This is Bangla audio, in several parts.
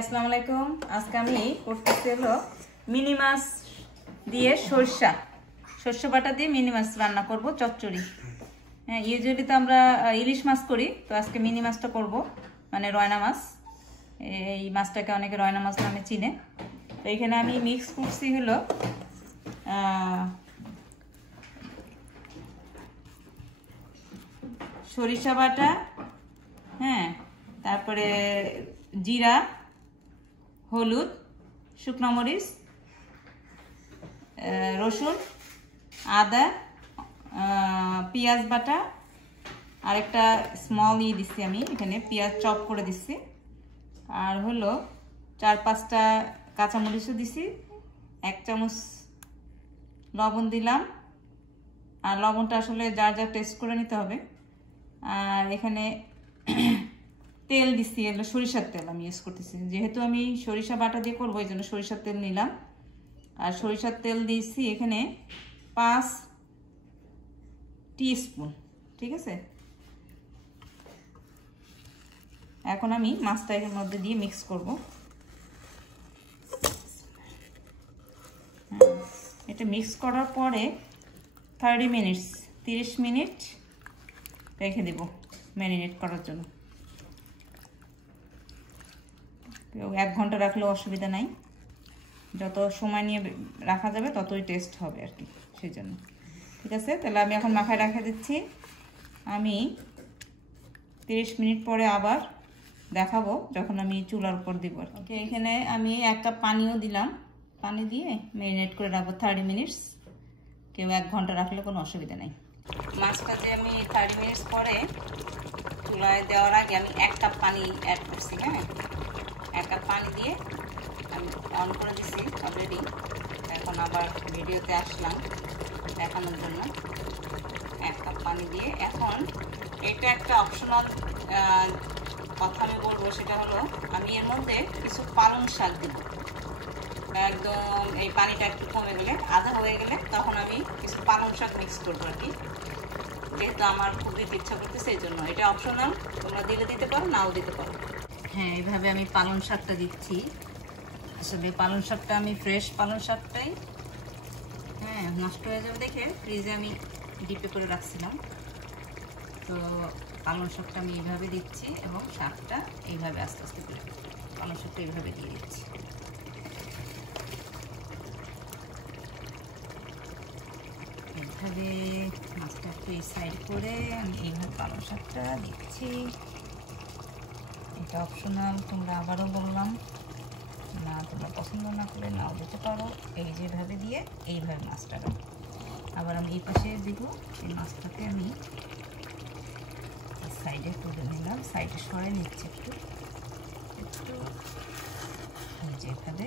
আসসালামু আলাইকুম। আজকে আমি করতেছি হলো মিনি মাছ দিয়ে সর্ষে বাটা দিয়ে মিনি মাছ রান্না করব চচ্চড়ি। হ্যাঁ, ইউজুয়ালি তো আমরা ইলিশ মাছ করি, তো আজকে মিনি মাছটা করব, মানে রয়না মাছ। এই মাছটাকে অনেকে রয়না মাছ নামে চিনে। তো এখানে আমি মিক্স করছি হলো সরিষা বাটা, হ্যাঁ, তারপরে জিরা, হলুদ, শুকনো মরিচ, রসুন, আদা, পেঁয়াজ বাটা, আর একটা স্মল দিচ্ছি আমি এখানে, পেঁয়াজ চপ করে দিচ্ছি, আর হলো 4-5টা কাঁচামরিচও দিছি, 1 চামচ লবণ দিলাম। আর লবণটা আসলে যার যার টেস্ট করে নিতে হবে। আর এখানে তেল দিচ্ছি, এগুলো সরিষার তেল আমি ইউজ করতেছি, যেহেতু আমি সরিষা বাটা দিয়ে করবো এই জন্য সরিষার তেল নিলাম। আর সরিষার তেল দিয়েছি এখানে 5 টিস্পুন, ঠিক আছে। এখন আমি মাছটা এর মধ্যে দিয়ে মিক্স করব। এটা মিক্স করার পরে 30 মিনিট রেখে দেব ম্যারিনেট করার জন্য। 1 ঘন্টা রাখলেও অসুবিধা নাই, যত সময় নিয়ে রাখা যাবে ততই টেস্ট হবে আর কি, সেই জন্য। ঠিক আছে, তাহলে আমি এখন মাখায় রেখে দিচ্ছি। আমি 30 মিনিট পরে আবার দেখাবো যখন আমি চুলার উপর দিব। ওকে, এখানে আমি 1 কাপ পানিও দিলাম, পানি দিয়ে ম্যারিনেট করে রাখবো 30 মিনিটস। কেউ 1 ঘন্টা রাখলে কোনো অসুবিধা নেই। মাছটাতে আমি 30 মিনিটস পরে চুলায় দেওয়ার আগে আমি 1 কাপ পানি অ্যাড করছি। হ্যাঁ, 1 কাপ পানি দিয়ে আমি অন করে দিছি অলরেডি। এখন আবার ভিডিওতে আসলাম দেখানোর জন্য। 1 কাপ পানি দিয়ে, এখন এটা একটা অপশনাল কথা আমি বলবো, সেটা হলো আমি এর মধ্যে কিছু পালং শাক দিব। একদম এই পানিটা একটু কমে গেলে, আধা হয়ে গেলে, তখন আমি কিছু পালং শাক মিক্স করবো আর কি, যেহেতু আমার খুবই ইচ্ছা করতেছে এই জন্য। এটা অপশনাল, তোমরা দিলে দিতে পারো, নাও দিতে পারো। হ্যাঁ, এইভাবে আমি পালং শাকটা দিচ্ছি। আসলে পালং শাকটা আমি ফ্রেশ পালং শাকটাই, হ্যাঁ, নষ্ট হয়ে যাবে দেখে ফ্রিজে আমি ডিপে করে রাখছিলাম। তো পালং শাকটা আমি এইভাবে দিচ্ছি এবং শাকটা এইভাবে আস্তে আস্তে করে পালং শাকটা এইভাবে দিয়ে দিচ্ছি। এইভাবে মাছটা একটু এই সাইড করে আমি এইভাবে পালং শাকটা দিচ্ছি। এটা অপশনাল, তোমরা আবারও বললাম, না তোমরা পছন্দ না করলে নাও দিতে পারো। এই যেভাবে দিয়ে এইভাবে মাছটা আবার আমি এই পাশে দিব। এই মাছটাকে আমি সাইডে তুলে নিলাম, সাইডে সরে নিচ্ছি একটু যেভাবে,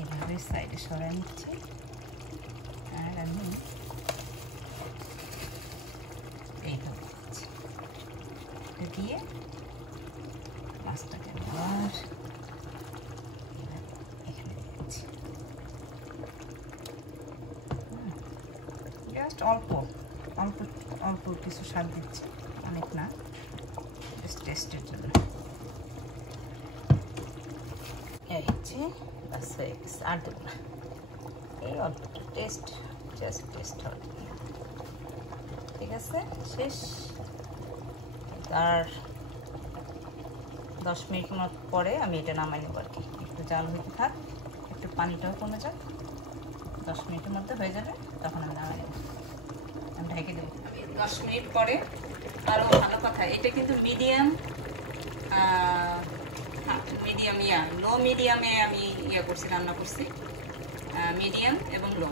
এইভাবে সাইডে সরে নিচ্ছি। আর আমি এইভাবে দিচ্ছি, দিয়ে মাছটাকে আবার এখানে দিচ্ছি। জাস্ট অল্প অল্প অল্প কিছু স্বাদ দিচ্ছি, অনেক না, জাস্ট টেস্টের জন্য। এই হচ্ছে বাস হয়ে গেছে, আর দেবো না, এই অল্প টেস্ট, জাস্ট টেস্ট হবে। ঠিক আছে, শেষ। আর 10 মিনিট পরে আমি এটা নামাই নেবো আর কি। একটু জাল হইতে থাক, একটু পানিটাও কমে যাক, 10 মিনিটের মধ্যে হয়ে যাবে, তখন আমি নামাই নেব। আমি ঢেকে দেবো। 10 মিনিট পরে আরও ভালো কথা, এটা কিন্তু মিডিয়াম লো মিডিয়ামে আমি করছি, রান্না করছি। মিডিয়াম এবং লো,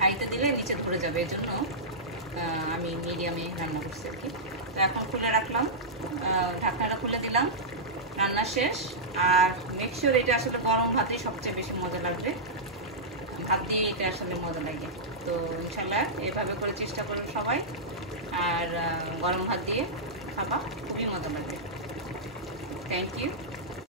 হাইতে দিলে নিচে ধরে যাবে, এই জন্য আমি মিডিয়ামে রান্না করছি আর কি। তো এখন খুলে রাখলাম, ঢাকনাটা খুলে দিলাম, রান্না শেষ। আর মেকশিওর এটা আসলে গরম ভাতেই সবচেয়ে বেশি মজা লাগবে, ভাত দিয়ে এটা আসলে মজা লাগে। তো ইনশাল্লাহ এভাবে করে চেষ্টা করুন সবাই, আর গরম ভাত দিয়ে খাবা, খুবই মজা লাগবে। Thank you.